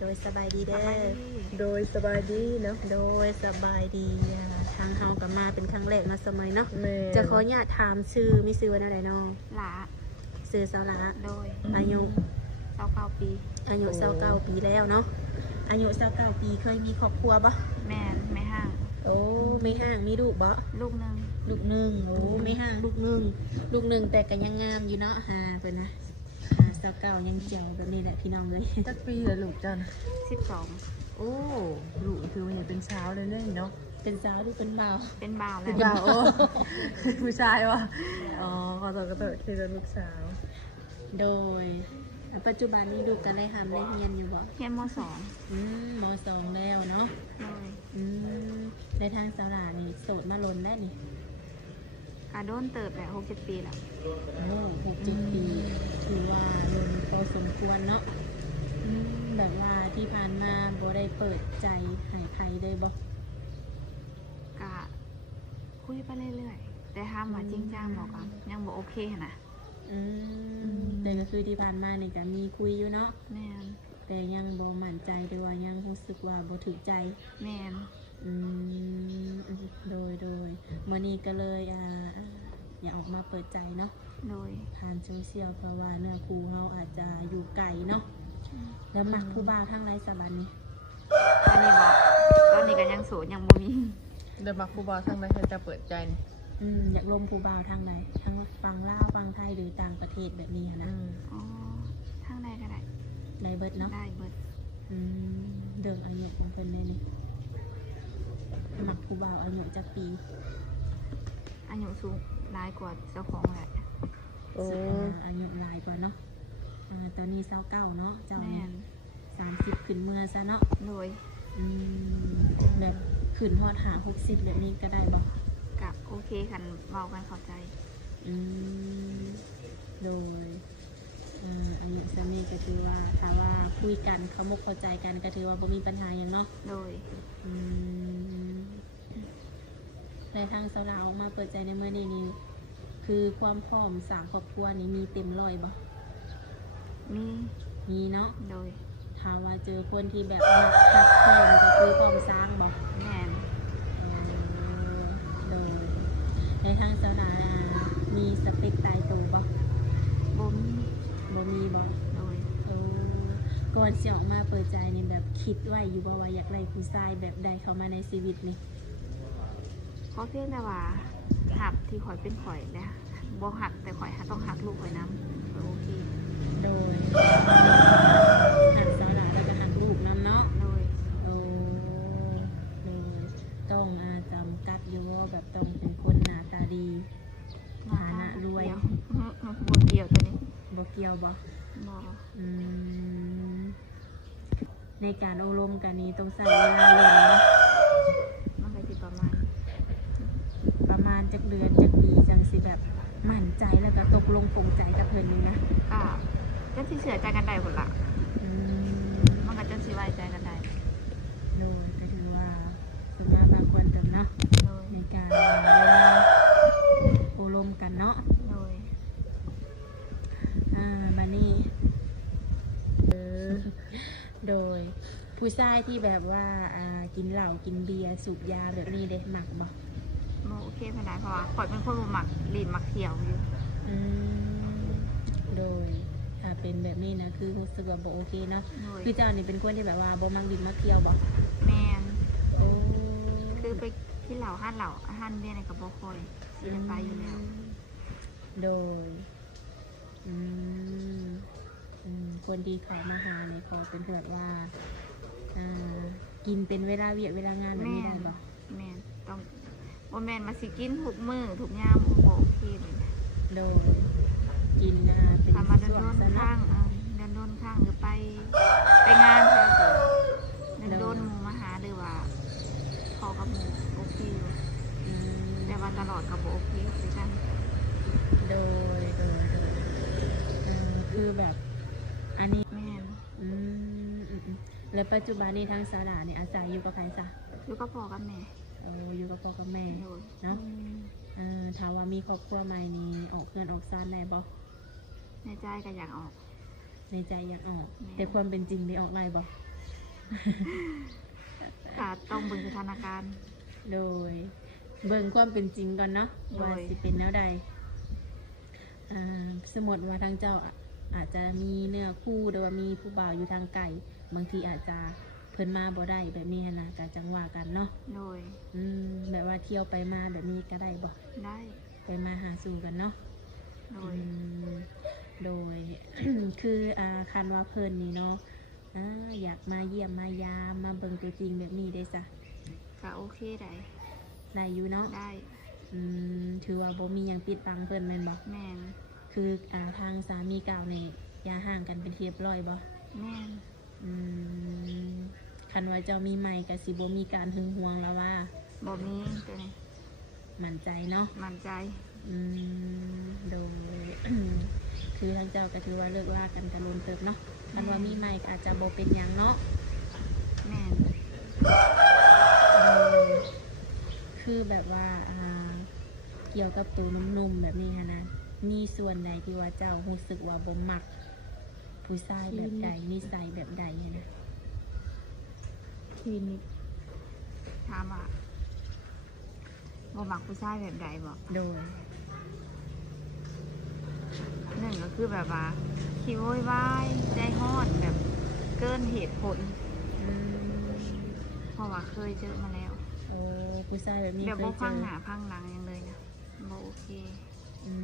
โดยสบายดีเด้อ โดยสบายดีเนาะ โดยสบายดีทางเฮากับมาเป็นครั้งแรกมาเสมอเนาะ แม่ จะขออนุญาตถามชื่อมีชื่อว่าอะไรเนาะ หลา ชื่อสาวละ โดย อายุ 29 ปี 29ปีแล้วเนาะอายุ29ปีเคยมีครอบครัวบ่ แม่นไม่ห่าง โอ้ไม่ห่างมีลูกบ่ ลูกหนึง ลูกหนึ่งโอ้ไม่ห่างลูกหนึ่งแต่ก็ยังงามอยู่เนาะเพิ่นนะ29ยังเจียวแบบนี้แหละพี่น้องเลย จักปีเหรอลูกจัน 12 โอ้ลูกคือมันยังเป็นเช้าเลยเลยเนาะ เป็นสาวหรือเป็นบ่าว เป็นบ่าวแล้ เป็ วน บ่าวโอ้ ผู้ชายวะอ๋อขอโทษก็เติร์คือลูกสาว โดยปัจจุบันนี้ดูกันได้ทำได้เรียนอยู่บ่ เรียนม มสองแล้วเนาะ .2 โดย ในทางสาวหลานี่โสดมาลนแล้วนี่ กาโดนเติบแหละ6-7 ปีแล้ว โอ้6-7 ปีถือว่าลนพอสมควรเนาะแบบว่าที่ผ่านมาบ่ได้เปิดใจให้ใครเลยบ่ กะคุยไปเรื่อยๆแต่ห้ามว่าจริงจังบอกอ่ะยังบ่โอเคหั่นน่ะ แต่ก็คือที่ผ่านมานี่ก็มีคุยอยู่เนาะ แม่น แต่ยังบ่มั่นใจหรือว่ายังรู้สึกว่าบ่ถูกใจ แม่น โดยมื่อนี้ก็เลยอยากออกมาเปิดใจเนาะ โดย ผ่านโซเชียลเพราะว่าเนื้อคู่เราอาจจะอยู่ไกลเนาะแล้วมักผู้บ่าวทางไรสะบันนี่ อันนี้บอกตอนนี้ก็ยังโสดยังบ่มี เดินมาครูบาทั้งใดเธอจะเปิดใจนี่ อยากลมผู้บ่าวทางไหนทางฟังลาวฟังไทยหรือต่างประเทศแบบนี้นะ อ๋อทางใดก็ได้ ได้เบิดเนาะ ได้เบิด เดิมอายุของเพิ่นได้นี่มักผู้บ่าวอายุจักปี อายุสูงหลายกว่าเจ้าของแหละ โอ้ อายุหลายกว่าเนาะตอนนี้29เนาะเจ้า แม่ นี่ น 30ขึ้นเมื่อซะเนาะ โดย แบบขึ้นฮอดหา60แบบนี้ก็ได้บ่ กับโอเคคันเว้ากันเข้าใจ โดยอายุสมีก็ถือว่าถ้าว่าคุยกันเขามกเข้าใจกันก็ถือว่าบ่มีปัญหาอย่างเนาะ โดย ในทางสาวลาวออกมาเปิดใจในเมื่อนี้นี่คือความพร้อมสร้างครอบครัวนี่มีเต็มร้อยบ่ มี มีเนาะ โดย ถ้าว่าเจอคนที่แบบรักคักแท้ก็คือพร้อมสร้างบ่ แม่น โดยในทางสาวลาวมีสเปคตายตัวบ่ บ่มี บ่มีบ่ โดย ก่อนสิออกมาเปิดใจนี่แบบคิดไว้อยู่บ่ว่าอยากได้ผู้ชายแบบใดเข้ามาในชีวิตนี่ เพราะเพียงแต่ว่าหักที่ข่อยเป็นข่อยแล้วบ่หักแต่ข่อยต้องหักลูกข่อยนำโอเค โดยหักสาวหลานแล้วก็หักลูกนํเนาะ โดย โอ้โดยต้องจำกัดอยู่ว่าแบบต้องเป็นคนหน้าตาดีฐานะรวย บ่เกี่ยวตัวนี้ บ่เกี่ยวบ่ บ่ อืมในการอบรมกันนี้ต้องใช้เวลาเรียนเนาะ มันก็สิประมาณ จักเดือนจักปีจังสิแบบมั่นใจแล้วก็ตกลงปลงใจกับเพิ่นนี่นะ ก็จนสิเชื่อใจกันได้พุ่นล่ะ อืม มันก็จนสิไว้ใจกันได้ โดยก็ถือว่าสมมาบางคนเติมเนาะ โดย ในการเวลาอบรมกันเนาะ โดย บันนี้โดยผู้ชายที่แบบว่ากินเหล้ากินเบียร์สูบยาแบบนี้เด็หนักบ่ บ่โอเคไม่ได้เพราะว่าข่อยเป็นคนบ่มักลิ้นมักเที่ยวอยู่ อืมโดยถ้าเป็นแบบนี้นะคือรู้สึกว่าบ่โอเคเนาะ โดย คือเจ้านี่เป็นคนที่แบบว่าบ่มักดื่มมักเที่ยวบ่ แม่น โอ้ คือไปที่เหล่าห้านเหล่าห้านเบี้ยในกับบ่ค่อยสิได้ไปอยู่แล้ว โดยอืมคนที่เขามาหาเนี่ยเขาเป็นแบบว่ากินเป็นเวลาเวียกเวลางานแบบนี้ได้บ่ แม่นต้องบ่แม่นมาสิกินทุกมื้อทุกยามบ่โอเคเลย โดยกินเป็น ถ้ามาเดิน ช่วง โดน ซะ ข้า เนาะ งเดินโดนข้างหรือไปงานเท่านั้นเดินโดนหมู่มาหาหรือว่าพอกับหมู่โอเคอยู่ อืม แต่ว่าตลอดก็บ่โอเคคือกัน โดยคือแบบอันนี้ แม่น แล้วปัจจุบันนี้ทางสาราเนี่ยอาศัยอยู่กับใครซะ อยู่กับพ่อกับแม่ อยู่กับพ่อกับแม่ โดย เนาะถามว่ามีครอบครัวใหม่นี้ออกเงินออกซ่านได้บ่ ในใจก็อยากออก ในใจอยากออก แม่ แต่ความเป็นจริงได้ออกได้บ่ ก ค่ะต้องเบิ่งสถานการณ์ โดยเบิ่งความเป็นจริงก่อนเนาะ โดย ว่าสิเป็นแนวใดสมมติว่าทางเจ้าอาจจะมีเนื้อคู่หรือว่ามีผู้บ่าวอยู่ทางไกลบางทีอาจจะเพิ่นมาบ่ได้แบบนี้นะก็จังว่ากันเนาะ โดย แบบว่าเที่ยวไปมาแบบนี้ก็ได้บ่ ได้ ไปมาหาสู่กันเนาะ โดย โดย คือคันว่าเพิ่นนี่เนาะอยากมาเยี่ยมมายามมาเบิ่งตัวจริงแบบนี้ได้ซะ ก็โอเคได้ ได้อยู่เนาะ ได้ ถือว่าบ่มีหยังปิดบังเพิ่นแม่นบ่ แม่น คือทางสามีเก่าเนี่ยอย่าห่างกันเป็นที่เรียบร้อยบ่ แม่น คันว่าเจ้ามีใหม่ก็สิบ่มีการหึงหวงแล้วว่า บ่มีตัวนี้ มั่นใจเนาะ มั่นใจ โดย คือทางเจ้าก็ถือว่าเลิกลากันกันลนเติบเนาะคันว่ามีใหม่ก็อาจจะบ่เป็นหยังเนาะ แม่น คือแบบว่าเกี่ยวกับตัวนุ่มๆแบบนี้ฮะนะมีส่วนใดที่ว่าเจ้ารู้สึกว่าบ่มักผู้ชายแบบใดนิสัยแบบใดหั้นนะ คลินิก ถามว่าบ่มักผู้ชายแบบใดบ่ โดย หนึ่งก็คือแบบว่าขี้โวยวายใจฮ้อนแบบเกินเหตุผล เพราะว่าเคยเจอมาแล้ว โอ้ผู้ชายแบบนี้ แบบ เค บ่ ยเจ พัง อ หน้าพังหลังอย่างเลยนะบ่โอเค อื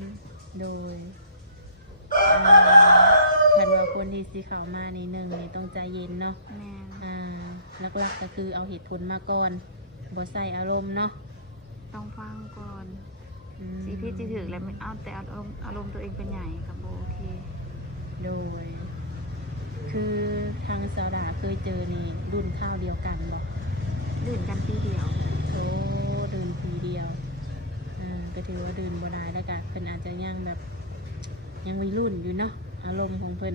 มโดยคันว่าคนที่สิเข้ามาในหนึ่งนี่ต้องใจเย็นเนาะ แม่น หลักๆก็คือเอาเหตุผลมาก่อนบ่ใส่อารมณ์เนาะ ต้องฟังก่อน อืม สิพี่สิถึกแล้วมันเอาแต่อารมณ์ตัวเองเป็นใหญ่กับบ่โอเค โดย คือทางสาวดาเคยเจอนี่รุ่นข้าวเดียวกันบ่ ดื่นกันปีเดียว โอ้เดินปีเดียวก็ถือว่าเดินบ่ได้แล้วก็เพิ่นอาจจะยังแบบยังวัยรุ่นอยู่เนาะอารมณ์ของเพิ่น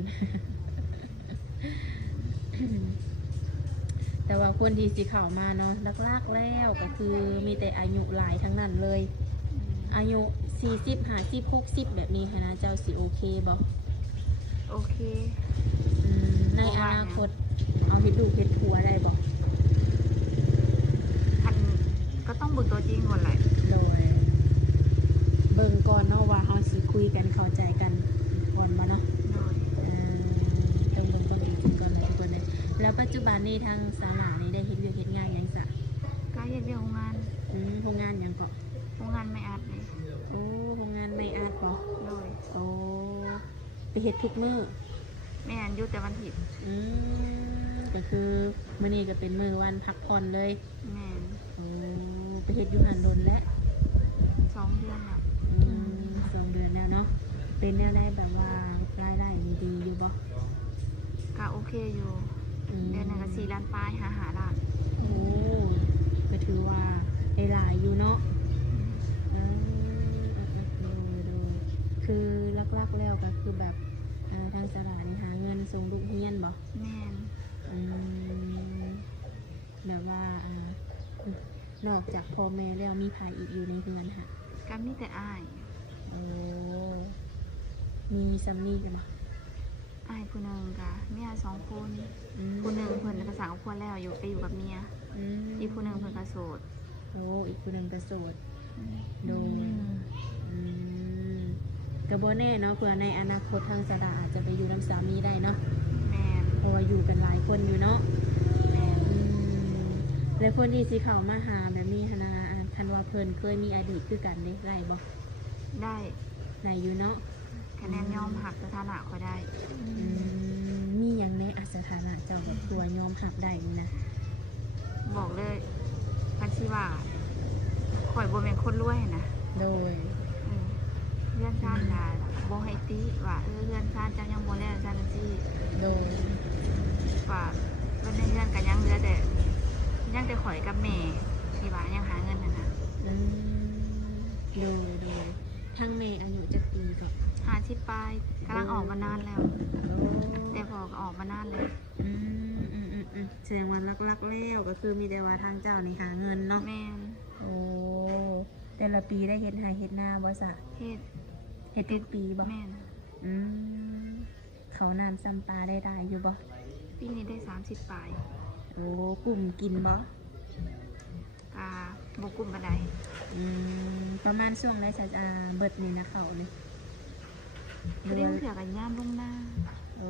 แต่ว่าคนที่สิเข้ามาเนาะลักๆแล้วก็คือมีแต่อายุหลายทั้งนั้นเลย อายุ40 50 60แบบนี้ค่ะนะเจ้าสิโอเคบ่ โอเค ในอนาคตเอาเฮ็ดลูกเฮ็ดผัวได้บ่ คันก็ต้องเบิ่งตัวจริงก่อนแหละ โดยเบิ่งก่อนเนาะว่าเฮาสิคุยกันเข้าใจกันก่อนบ่เนาะ โดย ต้องเบิ่งความจริงก่อนเลยทุกคนเลยแล้วปัจจุบันนี้ทางศาลานี่ได้เฮ็ดเวียกเฮ็ดงานหยังซะ ก็เฮ็ดเรื่องโรงงาน โรงงานหยังเกาะ โรงงานไม่อัดเลย โอ้โรงงานไม่อาดบ่ โดย โอ้ไปเฮ็ดทุกมื้อ แม่นอยู่แต่วันผิด ก็คือมื้อนี้ก็เป็นมื้อวันพักผ่อนเลย แม่น โอ้ไปเฮ็ดอยู่หันโดนแล้ว 2 เดือนแล้ว 2 เดือนแล้วเนาะเป็นแนวได้แบบว่ารายได้มีดีอยู่บ่ ก็โอเคอยู่ เดือนหนึงก็4 ล้านปลาย5 ล้าน โอ้ก็ถือว่าได้หลายอยู่เนาะดูคือลักๆแล้วก็คือแบบทางสถานหาเงินส่งลูกเรียนบ่ แม่น แบบว่านอกจากพ่อแม่แล้วมีภายอีกอยู่ในเรือนค่ะ ก็มีแต่อ้าย โอ้มีซัมมี่กันบ่ อ้ายผู้หนึงก็เมีย2 คนผู้หนึงเพิ่นก็สร้างครอบครัวแล้วอยู่กับเมียอีกผู้หนึงเพิ่นก็โสด โอ้อีกคนหนึงก็โสดโดยกระโบแน่เนาะเผื่อในอนาคตทางสดาอาจจะไปอยู่น้ำสามีได้เนาะ แม่น เพราะว่าอยู่กันหลายคนอยู่เนาะ แม่น แล้วคนที่สิเข้ามาหาแบบนี้หั้นนะคันว่าเพิ่นเคยมีอดีตคือกันเด้ได้บ่ ได้ ได้อยู่เนาะ คะแนนยอมหักสถานะก็ได้ มีหยังในสถานะเจ้าแบบตัวยอมหักได้นี่นะ บอกเลยพันชีว่าข่อยบ่แม่นคนรวยนะ โดย เพื่อนชาติกาบ่ให้ติว่าเพื่อนชาติเจ้ายังบ่แล้วชาตินั้นสิ โดย ว่าเพิ่นในเพื่อนก็ยังเหลือแต่ยังแต่ข่อยกับแม่ที่ว่ายังหาเงินนั่นน่ะ โดยทั้งเมย์อายุจักปีก็ 50ปลายกำลังออกมานานแล้ว แต่พอก็ออกมานานแล้ว แสดงว่าลักๆแล้วก็คือมีแต่ว่าทางเจ้าในหาเงินเนาะ แม่น โอ้แต่ละปีได้เฮ็ดไร่เฮ็ดนาบ่ซะ เฮ็ด เฮ็ดทุกปีบ่ แม่น เขาน้ำซ้ำปลาได้อยู่บ่ ปีนี้ได้30ปลาย โอ้กลุ่มกินบ่ กาบกลุ่มบันได ประมาณช่วงไรจะเบิดนี่นะเขานี่ ก็ได้เถื่อกันย่ามลงหน้า โอ้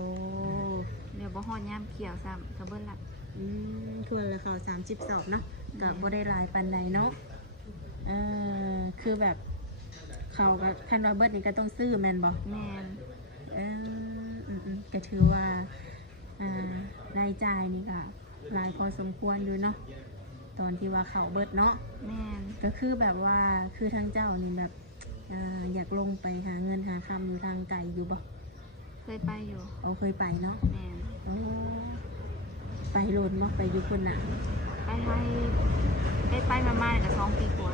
เดี๋ยวบ่ฮอดย่ามเกี่ยวซ้ำกระเบิ้ลละ ทั่วละเขา30 สอบเนาะกับบ่ได้หลายปานใดเนาะคือแบบเขาก็คันว่าเบิดนี่ก็ต้องซื้อแม่นบ่ แม่น ก็ถือว่ารายจ่ายนี่ก็หลายพอสมควรอยู่เนาะตอนที่ว่าเขาเบิดเนาะ แม่น ก็คือแบบว่าคือทางเจ้านี่แบบอยากลงไปหาเงินหาคำอยู่ทางไกลอยู่บ่ เคยไปอยู่ เคยไปเนาะ แม่น โอ้ไปโลดบ่ไปอยู่คนน่ะ ไปให้ไปมาๆกับ2 ปีกว่า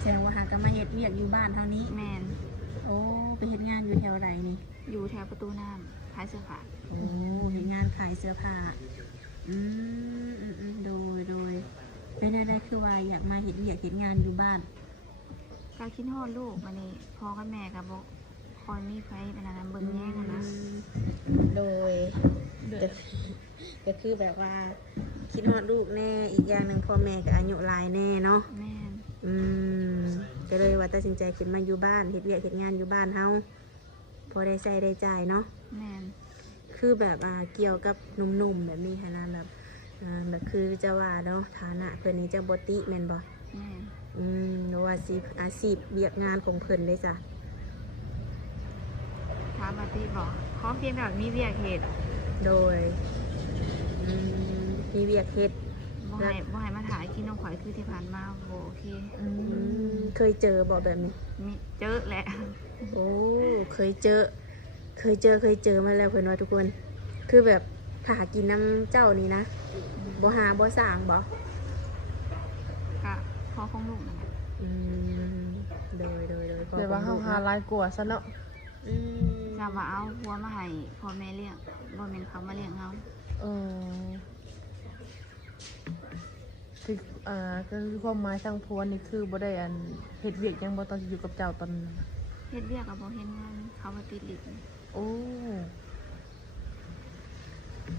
แสดงว่าหาก็มาเฮ็ดเวียกอยู่บ้านเท่านี้ แม่น โอ้ไปเฮ็ดงานอยู่แถวใดนี่ อยู่แถวประตูน้ำขายเสื้อผ้า โอ้เฮ็ดงานขายเสื้อผ้าโดยเป็นอะไรคือว่าอยากมาเฮ็ดเวียกเฮ็ดงานอยู่บ้าน การคิดฮอดลูกมานี่พ่อกับแม่ก็บ่คอยมีไฟเป็นอันนั้นเบิ่งแย่งอะนะ โดยก็คือแบบว่าคิดฮอดลูกแน่อีกอย่างหนึ่งพ่อแม่ก็อายุหลายแน่เนาะ แม่น ก็เลยว่าตัดสินใจขึ้นมาอยู่บ้านเฮ็ดเวียกเฮ็ดงานอยู่บ้านเฮาพอได้ใช้ได้จ่ายเนาะ แม่น คือแบบเกี่ยวกับหนุ่มๆแบบนี้ค่ะนะแบบคือจะว่าเนาะฐานะเพิ่นนี่จะบ่ติแม่นบ่ แม่น หรือว่าอาชีพเวียกงานของเพิ่นได้จ้ะ ถามว่าติบอกขอเพียงแต่มีเวียกเฮ็ด โดยมีเวียกเฮ็ด บ่ให้มาถ่ายกินน้องข่อยคือที่ผ่านมาบ่โอเค เคยเจอบ่แบบนี้ มีเจอแหละ โอ้เคยเจอมาแล้วเพื่อนว่าทุกคน คือแบบถ้าหากินน้ำเจ้านี่นะบ่หาบ่สร้างบ่ ก็พอของลูกนั่นแหละ โดย เดี๋ยวว่าเฮาหาหลายกว่าซะเนาะ จะว่าเอาหัวมาให้พ่อแม่เลี้ยงบ่แม่นเขามาเลี้ยงเฮา เออคือก็คือความหมายทางพวนนี่คือบ่ได้อันเฮ็ดเวียกหยังบ่ตอนที่อยู่กับเจ้าตอนนั้นน่ะ เฮ็ดเวียกก็บ่เห็นเงินเขามาติดลิฟต์ โอ้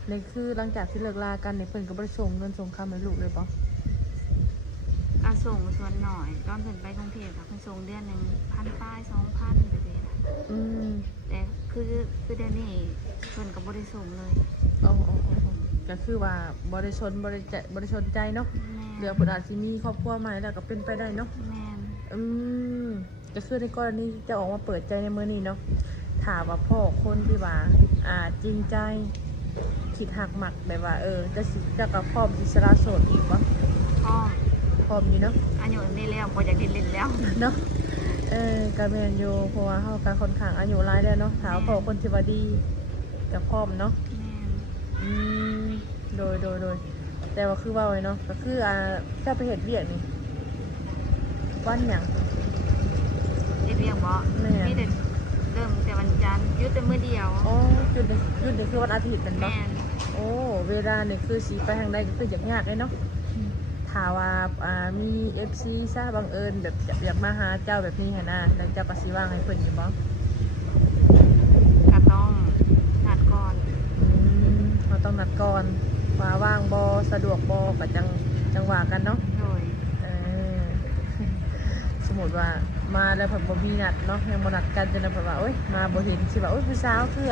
นี่คือหลังจากที่เลิกลากันนี่เพิ่นก็บ่ได้ส่งเงินส่งคำให้ลูกเลยบ่ ก็ส่งส่วนหน่อยตอนเพิ่นไปกรุงเทพก็เพิ่นส่งเดือนหนึง1,000 ปลาย 2,000แบบนี้นะ อืม แต่คือเดือนนี้เพิ่นก็บ่ได้ส่งเลย อ๋อก็คือว่าบ่ได้สนใจเนาะ แม่ เดี๋ยวเพิ่นอาจสิมีครอบครัวใหม่แล้วก็เป็นไปได้เนาะ แม่น ก็คือในกรณีที่จะออกมาเปิดใจในมื้อนี้เนาะถามว่าพ่อคนที่ว่าจริงใจคิดหักหมักแบบว่าจะกับพร้อมสิสละโสดอีกบ่ พ่อ พร้อมอยู่เนาะ อายุนี่แล้วบ่อยากเล่นแล้ว เนาะก็แม่นอยู่เพราะว่าเฮาก็ค่อนข้างอายุหลายแล้วเนาะถามว่าพ่อคนที่ว่าดีก็พร้อมเนาะ แม่น โดยแต่ว่าคือว่าไว้เนาะก็คือถ้าไปเฮ็ดเวียกนี่วันหยัง เฮ็ดเวียกบ่ แม่น มีแต่เริ่มแต่วันจันทร์หยุดแต่มื้อเดียว อ๋อหยุดนี่คือวันอาทิตย์เป็นบ่ แม่น โอ้เวลานี่คือสีไปทางใดก็คืออยากเลยเนาะถามว่ามี FC ซะบังเอิญแบบอยากมาหาเจ้าแบบนี้หั่นน่ะแล้วเจ้าก็สิว่างให้เพิ่นอยู่บ่ ก็ต้องนัดก่อน เราต้องนัดก่อนว่าว่างบ่สะดวกบ่ก็จังว่ากันเนาะ โดย เออ สมมุติว่ามาแล้วเพิ่นบ่มีนัดเนาะยังบ่นัดกันจนเพิ่นว่าโอ๊ยมาบ่เห็นสิว่าโอ๊ยผู้สาวคือ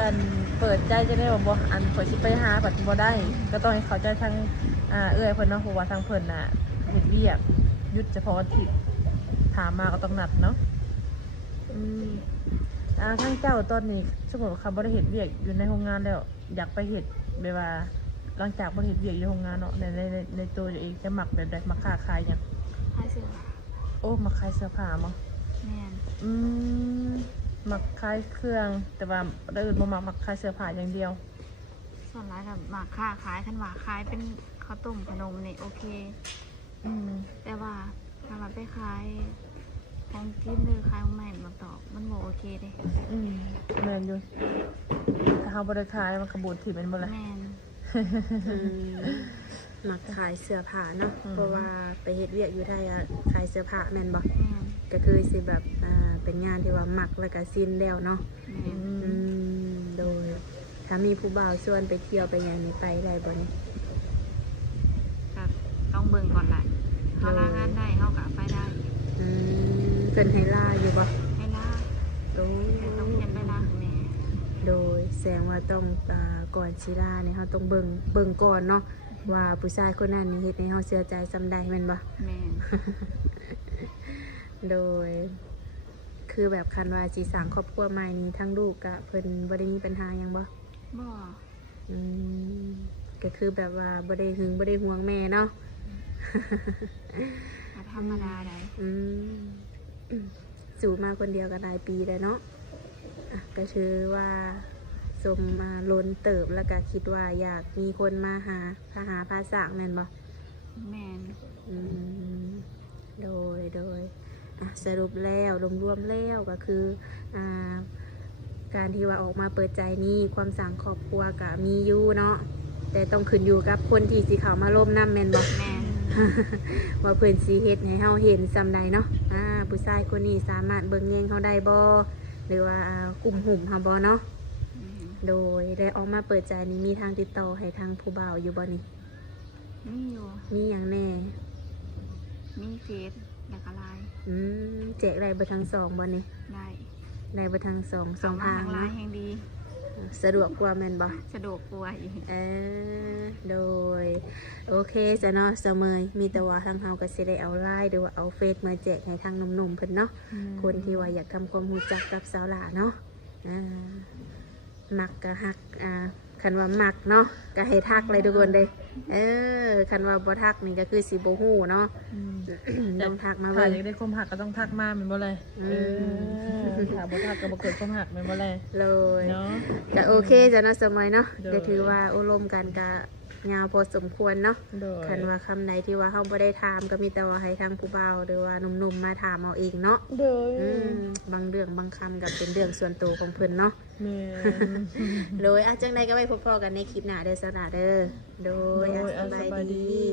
เปิดใจจะได้ว่าบ่ข่อยสิไปหาบัดบ่ได้ ก็ต้องให้เข้าใจทางเอื้อยเพิ่นเนาะเพราะว่าทางเพิ่นน่ะเฮ็ดเวียกหยุดเฉพาะวันอาทิตย์ถามมาก็ต้องนัดเนาะทางเจ้าตอนนี้สมมุติว่าเขาบ่ได้เฮ็ดเวียกอยู่ในโรงงานแล้วอยากไปเฮ็ดแบบว่าหลังจากบ่ได้เฮ็ดเวียกอยู่โรงงานเนาะในตัวเองจะมักแบบใดมักค้าขายหยัง ขายเสื้อผ้า โอ้มักขายเสื้อผ้าบ่ แม่น มักขายเครื่องแต่ว่าได้อื่นบ่มักขายเสื้อผ้าอย่างเดียว ส่วนหลายก็มาค้าขายคันว่าขายเป็นข้าวต้มขนมนี่โอเค แต่ว่าถ้ามาไปขายของกินหรือขายของใหม่มาตอบมันบ่โอเคเด้ แม่นอยู่ถ้าเฮาบ่ได้ขายมันก็บูดถิ่มแม่นบ่ล่ะ แม่น มักขายเสื้อผ้าเนาะเพราะว่าไปเฮ็ดเวียกอยู่ไทยขายเสื้อผ้าแม่นบ่ แม่น ก็คือสิแบบเป็นงานที่ว่ามักแล้วก็สิ้นแล้วเนาะ แม่น โดย ถ้ามีผู้บ่าวชวนไปเที่ยวไปหยังนี่ไปได้บ่นี่ ก็ต้องเบิ่งก่อนแหละเฮาลางานได้เฮาก็ไปได้ เพิ่นให้ล่าอยู่บ่ ให้ลา โอ้ แต่ต้องเขียนไปลาให้แม่ โดยแสดงว่าต้องก่อนสิลาเนี่ยเฮาต้องเบิ่งก่อนเนาะว่าผู้ชายคนนั้นนี่เฮ็ดให้เฮาเสียใจซำใดแม่นบ่ แม่ โดย คือแบบคันว่าสิสร้างครอบครัวใหม่นี้ทั้งลูกกะเพิ่นบ่ได้มีปัญหาหยังบ่ บ่ อืมก็คือแบบว่าบ่ได้หึงบ่ได้ห่วงแม่เนาะ ก็ธรรมดาได้ อืมสู่มาคนเดียวกันหลายปีแล้วเนาะอ่ะก็คือว่าสมมาล้นเติบแล้วก็คิดว่าอยากมีคนมาหาพาสร้างแม่นบ่ แม่น อืมโดยอ่ะสรุปแล้วรวมๆแล้วก็คืออ่าการที่ว่าออกมาเปิดใจนี่ความสั่งครอบครัวก็มีอยู่เนาะแต่ต้องขึ้นอยู่กับคนที่สิเข้ามาร่วมนำแม่นบ่ แม่น ว่าเพิ่นสิเฮ็ดให้เฮาเห็นซำใดเนาะผู้ชายคนนี้สามารถเบิ่งแยงเฮาได้บ่หรือว่ากลุ่มหุ่มเฮาบ่เนาะ อืม โดยได้ออกมาเปิดใจนี้มีทางติดต่อให้ทางผู้บ่าวอยู่บ่นี่ มีอยู่ มีหยังแน่ มีเฟซแล้วก็ไลน์ แจกได้เบ่ทั้งสองบ่นี่ ได้ ได้เบ่ทั้งสอง เข้ามา ทาง ทางไล เนาะ น์แห่งดี สะดวกกว่าแม่นบ่ สะดวกกว่าอีก โดยโอเคจ้ะเนาะเสมอมีแต่ว่าทางเฮาก็สิได้เอาไลน์หรือว่าเอาเฟซมาแจกให้ทางหนุ่มๆเพิ่นเนาะ คนที่ว่าอยากทำความรู้จักกับสาวหลาเนาะมักก็ฮักคันว่ามักเนาะก็ให้ทักเลยทุกคนเลยคันว่าบ่ทักนี่ก็คือสิบ่ฮู้เนาะ ต้องทักมา ถ้า เบิ่ง อยากได้ความหักก็ต้องทักมาแม่นบ่เลย อืม ถ้าบ่ทักก็บ่เกิดความหักแม่นบ่เลย เลย เนาะ ก็โอเคจ้ะเนาะสมัยเนาะ โดย ก็ถือว่าอบรมกันก็ยาวพอสมควรเนาะ โดย คันว่าคำไหนที่ว่าเฮาบ่ได้ถามก็มีแต่ว่าให้ทางผู้เฒ่าหรือว่าหนุ่มๆมาถามเอาเองเนาะ โดย บางเรื่องบางคำก็เป็นเรื่องส่วนตัวของเพิ่นเนาะ แม่น โดยจังใดก็ไว้พบกันในคลิปหน้าเด้อสวัสดีเด้อโด โด ย ย สบายดี ดี